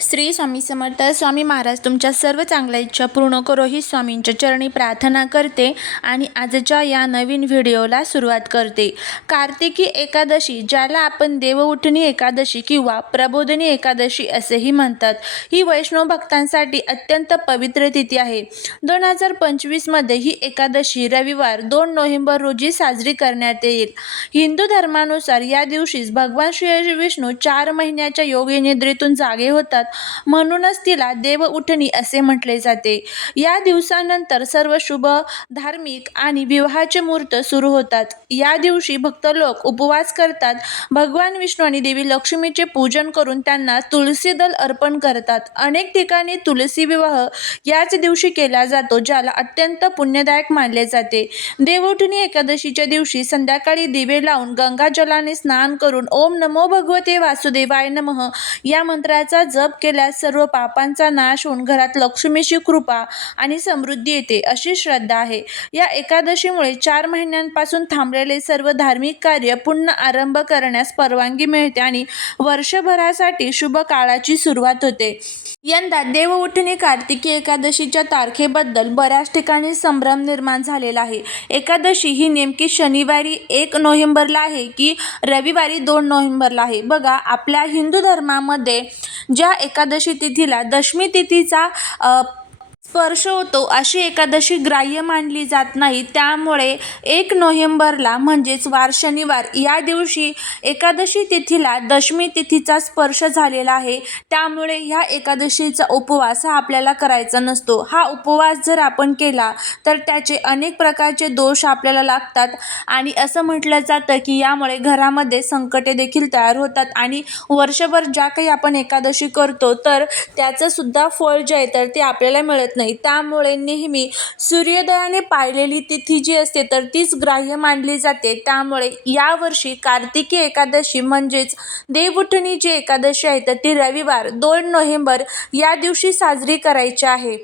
श्री स्वामी समर्थ स्वामी महाराज तुमच्या सर्व चांगल्या इच्छा पूर्ण करो ही स्वामींच्या चरणी प्रार्थना करते आणि आजच्या या नवीन व्हिडिओला सुरुवात करते. कार्तिकी एकादशी ज्याला आपण देवउठणी एकादशी किंवा प्रबोधिनी एकादशी असेही म्हणतात ही वैष्णव भक्तांसाठी अत्यंत पवित्र तिथी आहे. दोन हजार पंचवीसमध्ये ही एकादशी रविवार दोन नोव्हेंबर रोजी साजरी करण्यात येईल. हिंदू धर्मानुसार या दिवशीच भगवान श्री विष्णू चार महिन्याच्या योगी निद्रेतून जागे होतात म्हणूनच तिला देव उठणी असे म्हटले जाते. या दिवसानंतर सर्व शुभ धार्मिक आणि विवाहाचे मुहूर्त सुरू होतात. या दिवशी भक्त लोक उपवास करतात. भगवान विष्णू आणि देवी लक्ष्मीचे पूजन करून त्यांना तुळशी दल अर्पण करतात. अनेक ठिकाणी तुलसी विवाह याच दिवशी केला जातो ज्याला अत्यंत पुण्यदायक मानले जाते. देवउठणी एकादशीच्या दिवशी संध्याकाळी दिवे लावून गंगाजलाने स्नान करून ओम नमो भगवते वासुदेवाय नमः या मंत्राचा जप केल्यास सर्व पापांचा नाश होऊन घरात लक्ष्मीची कृपा आणि समृद्धी येते अशी श्रद्धा आहे. या एकादशीमुळे चार महिन्यांपासून थांबलेले सर्व धार्मिक कार्य पुन्हा आरंभ करण्यास परवानगी मिळते आणि वर्षभरासाठी शुभ काळाची सुरुवात होते. यंदा देवउठणी कार्तिकी एकादशीच्या तारखेबद्दल बऱ्याच ठिकाणी संभ्रम निर्माण झालेला आहे. एकादशी ही नेमकी शनिवारी एक नोव्हेंबरला आहे की रविवारी दोन नोव्हेंबरला आहे? बघा आपल्या हिंदू धर्मामध्ये ज्या एकादशी तिथीला दशमी तिथीचा स्पर्श होतो अशी एकादशी ग्राह्य मानली जात नाही. त्यामुळे एक नोव्हेंबरला म्हणजेच वार शनिवार या दिवशी एकादशी तिथीला दशमी तिथीचा स्पर्श झालेला आहे. त्यामुळे ह्या एकादशीचा उपवास हा आपल्याला करायचा नसतो. हा उपवास जर आपण केला तर त्याचे अनेक प्रकारचे दोष आपल्याला लागतात. आणि असं म्हटलं जातं की यामुळे घरामध्ये संकटे देखील तयार होतात. आणि वर्षभर ज्या काही आपण एकादशी करतो तर त्याचंसुद्धा फळ जे आहे तर ते आपल्याला मिळत नाही. त्यामुळे नेहमी सूर्योदयाने पाळलेली तिथी जी असते तर तीच ग्राह्य मानली जाते. त्यामुळे यावर्षी कार्तिकी एकादशी म्हणजेच देवउठणी जी एकादशी आहे तर ती रविवार दोन नोव्हेंबर या दिवशी साजरी करायची आहे.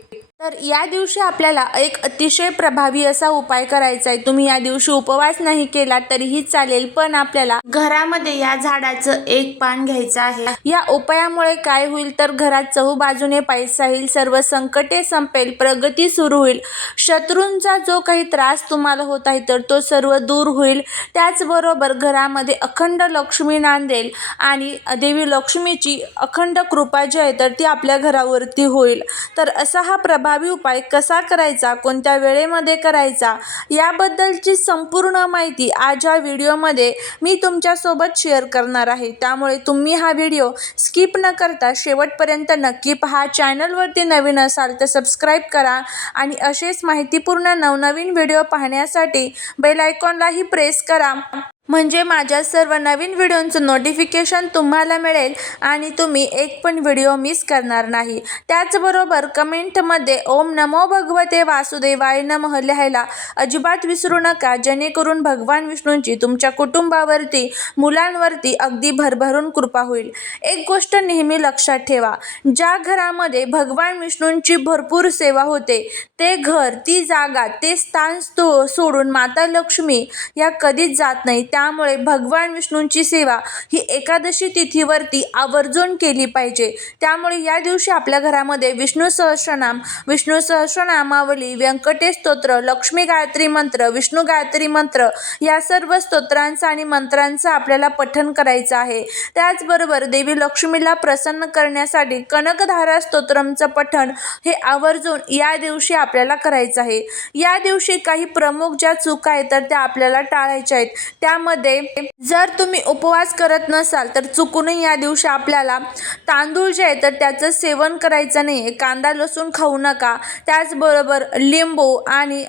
तर या दिवशी आपल्याला एक अतिशय प्रभावी असा उपाय करायचा आहे. तुम्ही या दिवशी उपवास नाही केला तरीही चालेल पण आपल्याला घरामध्ये या झाडाचं एक पान घ्यायचं आहे. या उपायामुळे काय होईल तर घरात चहूबाजूने पैसा येईल सर्व संकटे संपेल प्रगती सुरू होईल. शत्रूंचा जो काही त्रास तुम्हाला होत आहे तर तो सर्व दूर होईल. त्याचबरोबर घरामध्ये अखंड लक्ष्मी नांदेल आणि देवी लक्ष्मीची अखंड कृपा जी आहे तर ती आपल्या घरावरती होईल. तर असा हा प्रभाव उपाय कसा करायचा कोणत्या वेळेमध्ये करायचा याबद्दलची संपूर्ण माहिती आज या व्हिडिओमध्ये मी तुमच्यासोबत शेअर करणार आहे. त्यामुळे तुम्ही हा व्हिडिओ स्किप न करता शेवटपर्यंत नक्की पहा. चॅनलवरती नवीन असाल तर सबस्क्राईब करा आणि असेच माहितीपूर्ण नवनवीन व्हिडिओ पाहण्यासाठी बेल आयकॉनलाही प्रेस करा. म्हणजे माझ्या सर्व नवीन व्हिडिओंचं नोटिफिकेशन तुम्हाला मिळेल आणि तुम्ही एक पण व्हिडिओ मिस करणार नाही. त्याचबरोबर कमेंटमध्ये ओम नमो भगवते वासुदेवाय नमः लिहायला अजिबात विसरू नका जेणेकरून भगवान विष्णूंची तुमच्या कुटुंबावरती मुलांवरती अगदी भरभरून कृपा होईल. एक गोष्ट नेहमी लक्षात ठेवा ज्या घरामध्ये भगवान विष्णूंची भरपूर सेवा होते ते घर ती जागा ते स्थान सोडून माता लक्ष्मी या कधीच जात नाही त्यामुळे भगवान विष्णूंची सेवा ही एकादशी तिथीवरती आवर्जून केली पाहिजे. त्यामुळे या दिवशी आपल्या घरामध्ये विष्णू सहस्रनाम विष्णू सहस्रनामावली व्यंकटेश स्तोत्र लक्ष्मी गायत्री मंत्र विष्णू गायत्री मंत्र या सर्व स्तोत्रांचं आणि मंत्रांचं आपल्याला पठन करायचं आहे. त्याचबरोबर देवी लक्ष्मीला प्रसन्न करण्यासाठी कनकधारा स्तोत्रमचं पठण हे आवर्जून या दिवशी आपल्याला करायचं आहे. या दिवशी काही प्रमुख ज्या चुका आहेत तर त्या आपल्याला टाळायच्या आहेत. त्या यामध्ये जर तुम्ही उपवास करत नसाल तर चुकूनही या दिवशी आपल्याला तांदूळ जे आहे तर त्याचं सेवन करायचं नाही आहे कांदा लसूण खाऊ नका. त्याचबरोबर लिंबू आणि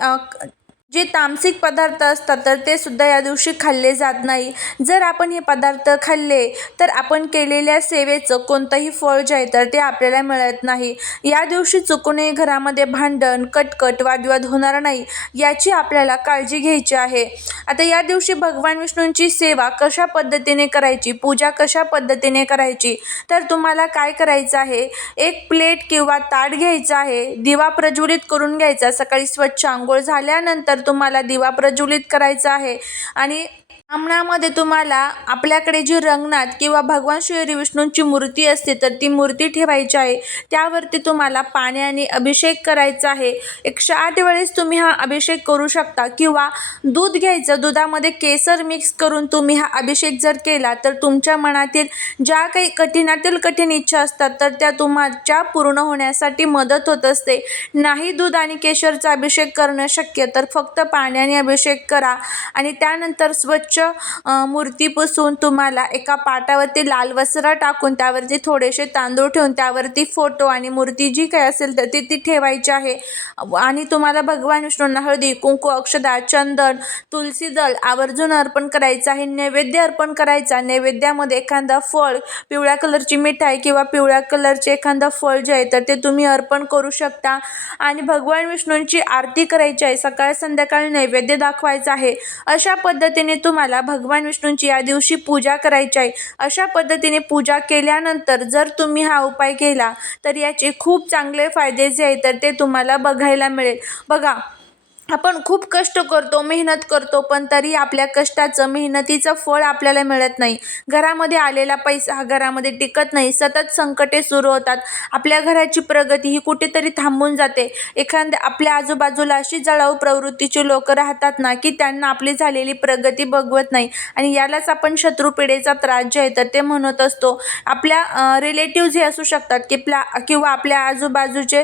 जे तामसिक पदार्थ असतात तर ते सुद्धा या दिवशी खाल्ले जात नाही. जर आपण हे पदार्थ खाल्ले तर आपण केलेल्या सेवेचं कोणतंही फळ जे आहे तर ते आपल्याला मिळत नाही. या दिवशी चुकूनही घरामध्ये भांडण कटकट वादविवाद होणार नाही याची आपल्याला काळजी घ्यायची आहे. आता या दिवशी भगवान विष्णूंची सेवा कशा पद्धतीने करायची पूजा कशा पद्धतीने करायची तर तुम्हाला काय करायचं आहे? एक प्लेट किंवा ताट घ्यायचं आहे दिवा प्रज्वलित करून घ्यायचा सकाळी स्वच्छ आंघोळ झाल्यानंतर तुम्हाला दिवा प्रज्वलित करायचा आहे. आणि सामनामध्ये तुम्हाला आपल्याकडे जी रंगनाथ किंवा भगवान श्री विष्णूंची मूर्ती असते तर ती मूर्ती ठेवायची आहे. त्यावरती तुम्हाला पाण्याने अभिषेक करायचा आहे. एकशे आठ वेळेस तुम्ही हा अभिषेक करू शकता किंवा दूध घ्यायचं दुधामध्ये केसर मिक्स करून तुम्ही हा अभिषेक जर केला तर तुमच्या मनातील ज्या काही कठीणातील कठीण इच्छा असतात तर त्या तुमच्या पूर्ण होण्यासाठी मदत होत असते. नाही दूध आणि केशरचा अभिषेक करणं शक्य तर फक्त पाण्याने अभिषेक करा. आणि त्यानंतर स्वच्छ मूर्ती पुसून तुम्हाला एका पाटावरती लाल वस्त्र टाकून त्यावरती थोडेसे तांदूळ ठेवून त्यावरती फोटो आणि मूर्ती जी काही असेल तर ती ती ठेवायची आहे. आणि तुम्हाला भगवान विष्णूंना हळदी कुंकू अक्षदा चंदन तुलसी दल आवर्जून अर्पण करायचं आहे. नैवेद्य अर्पण करायचा. नैवेद्यामध्ये एखादा फळ पिवळ्या कलरची मिठाई किंवा पिवळ्या कलरचे एखादं फळ जे आहे तर ते तुम्ही अर्पण करू शकता. आणि भगवान विष्णूंची आरती करायची आहे. सकाळ संध्याकाळी नैवेद्य दाखवायचा आहे. अशा पद्धतीने तुम्हाला मला भगवान विष्णूंची या दिवशी पूजा करायची आहे. अशा पद्धतीने पूजा केल्यानंतर जर तुम्ही हा उपाय केला तर याचे खूप चांगले फायदे जे आहे तर ते तुम्हाला बघायला मिळेल. बघा आपण खूप कष्ट करतो मेहनत करतो पण तरी आपल्या कष्टाचं मेहनतीचं फळ आपल्याला मिळत नाही. घरामध्ये आलेला पैसा हा घरामध्ये टिकत नाही. सतत संकटे सुरू होतात. आपल्या घराची प्रगती ही कुठेतरी थांबून जाते. एखाद्या आपल्या आजूबाजूला अशी जळाऊ प्रवृत्तीची लोक राहतात ना की त्यांना आपली झालेली प्रगती बघवत नाही. आणि यालाच आपण शत्रुपिढेचा त्रास जे आहे तर ते म्हणत असतो. आपल्या रिलेटिव्ज हे असू शकतात की प्ला किंवा आपल्या आजूबाजूचे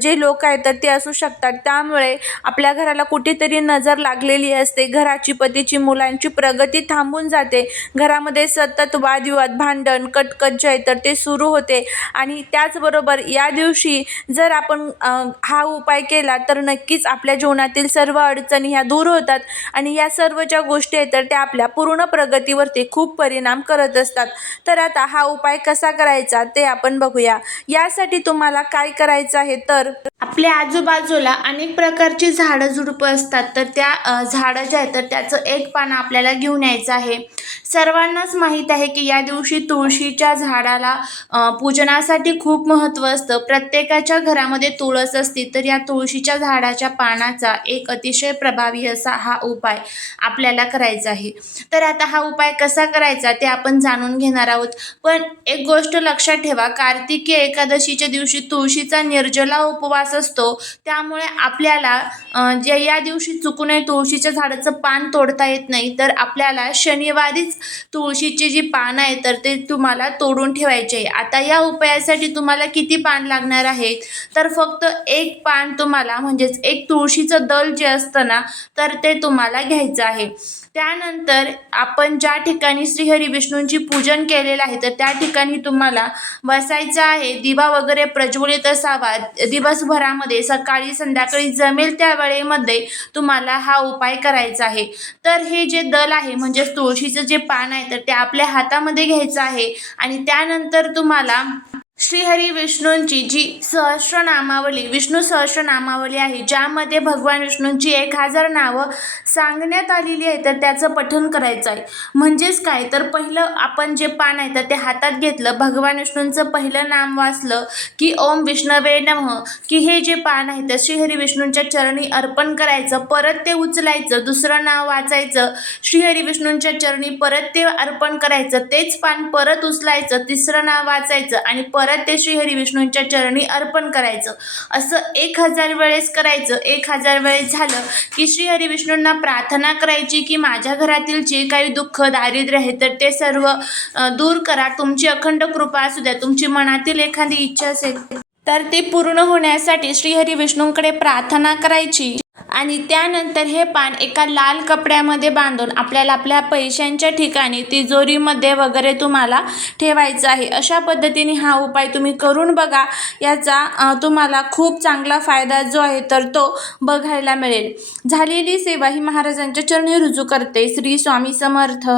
जे लोक आहेत तर ते असू शकतात. त्यामुळे आपल्या घराला कुठेतरी नजर लागलेली असते. घराची पतीची मुलांची प्रगती थांबून जाते. घरामध्ये सतत वादविवाद भांडण कटकट जे आहे तर ते सुरू होते. आणि त्याचबरोबर या दिवशी जर आपण हा उपाय केला तर नक्कीच आपल्या जीवनातील सर्व अडचणी ह्या दूर होतात. आणि या सर्व ज्या गोष्टी आहेत तर त्या आपल्या पूर्ण प्रगतीवरती खूप परिणाम करत असतात. तर आता हा उपाय कसा करायचा ते आपण बघूया. यासाठी तुम्हाला काय करायचं आहे तर आपल्या आजूबाजूला अनेक प्रकारची झाडं झुडपं असतात तर त्या झाडं जे आहेत तर त्याचं एक पान आपल्याला घेऊन यायचं आहे. सर्वांनाच माहीत आहे की या दिवशी तुळशीच्या झाडाला पूजनासाठी खूप महत्त्व असतं. प्रत्येकाच्या घरामध्ये तुळस असते तर या तुळशीच्या झाडाच्या पानाचा एक अतिशय प्रभावी असा हा उपाय आपल्याला करायचा आहे. तर आता हा उपाय कसा करायचा ते आपण जाणून घेणार आहोत. पण एक गोष्ट लक्षात ठेवा कार्तिकी एकादशीच्या दिवशी तुळशीचा निर्जला उपवास असतो. त्यामुळे आपल्याला ज्या जे या दिवशी चुकूनही तुळशीच्या झाडाचं पान तोडता येत नाही तर आपल्याला शनिवारीच तुळशीची जी पानं आहे तर ते तुम्हाला तोडून ठेवायचे आहे. आता या उपायासाठी तुम्हाला किती पान लागणार आहेत? तर फक्त एक पान तुम्हाला म्हणजेच एक तुळशीचं दल जे असतं ना तर ते तुम्हाला घ्यायचं आहे. त्यानंतर आपण ज्या ठिकाणी श्रीहरी विष्णूंची पूजन केलेलं आहे तर त्या ठिकाणी तुम्हाला बसायचं आहे. दिवा वगैरे प्रज्वलित असावा. दिवसभरामध्ये सकाळी संध्याकाळी जमेल त्या वेळेमध्ये तुम्हाला हा उपाय करायचा आहे. तर हे जे दल आहे म्हणजेच तुळशीचं जे पान आहे तर ते आपल्या हातामध्ये घ्यायचं आहे आणि त्यानंतर तुम्हाला श्रीहरी विष्णूंची जी सहस्रनामावली विष्णू सहस्रनामावली आहे ज्यामध्ये भगवान विष्णूंची एक हजार नावं सांगण्यात आलेली आहे तर त्याचं पठण करायचं आहे. म्हणजेच काय? तर पहिलं आपण जे पान आहे तर ते हातात घेतलं भगवान विष्णूंचं पहिलं नाम वाचलं की ओम विष्णवे नम. की हे जे पान आहे तर श्रीहरी विष्णूंच्या चरणी अर्पण करायचं परत ते उचलायचं दुसरं नाव वाचायचं श्रीहरी विष्णूंच्या चरणी परत ते अर्पण करायचं तेच पान परत उचलायचं तिसरं नाव वाचायचं आणि परत ते श्रीहरी विष्णूंच्या चरणी अर्पण करायचं. असं एक हजार वेळेस करायचं. एक हजार वेळेस झालं की श्रीहरी विष्णूंना प्रार्थना करायची की माझ्या घरातील जे काही दुःख दारिद्र्य आहे तर ते सर्व दूर करा. तुमची अखंड कृपा असू द्या. तुमची मनातील एखादी इच्छा असेल तर ती पूर्ण होण्यासाठी श्रीहरी विष्णूंकडे प्रार्थना करायची. आणि त्यानंतर हे पान एका लाल कपड्यामध्ये बांधून आपल्याला आपल्या पैशांच्या ठिकाणी तिजोरीमध्ये वगैरे तुम्हाला ठेवायचं आहे. अशा पद्धतीने हा उपाय तुम्ही करून बघा. याचा तुम्हाला खूप चांगला फायदा जो आहे तर तो बघायला मिळेल. झालेली सेवा ही महाराजांच्या चरणी रुजू करते. श्री स्वामी समर्थ.